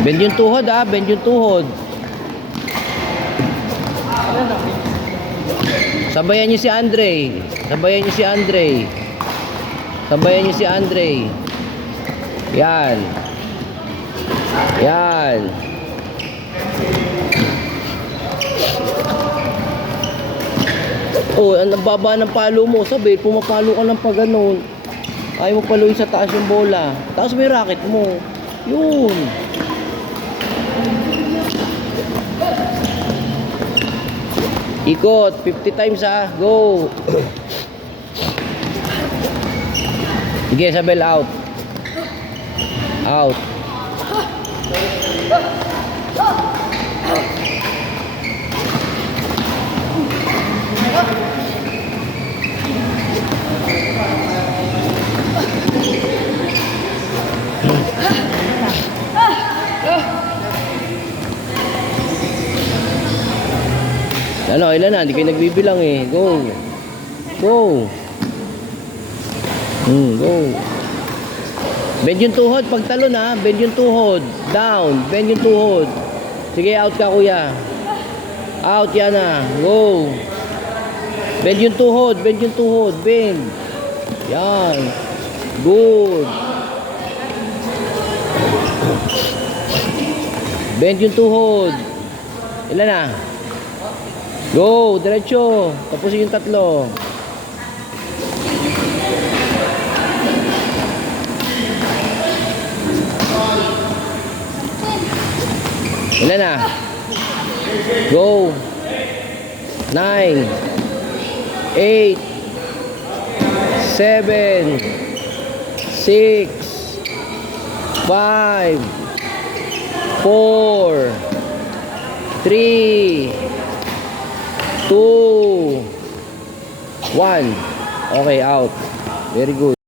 Bend yung tuhod ah, bend yung tuhod. Sabayan niyo si Andre. Sabayan niyo si Andre. Sabayan niyo si Andre. Yan. Yan. Oh, ang baba ng palo mo. Sabi, pumapalo ka ng pag-ganon. Ayaw mo paluin sa taas yung bola. Taas mo yung racket mo. Yun. Ikot. 50 times ah. Go. Sige, Isabel, out. Out. Ano, ilan na? Hindi kayo nagbibilang eh. Go. Go. Go. Bend yung tuhod. Pag talon ha. Bend yung tuhod. Down. Bend yung tuhod. Sige, out ka kuya. Out yan na. Go. Bend yung tuhod. Bend yung tuhod. Bend. Yan. Good. Bend yung tuhod. Ilan na? Go, diretso. Tapusin yung tatlo. Ilan na? Go. 9 8 7 6 5 4 3 2 1. Okay, out. Very good.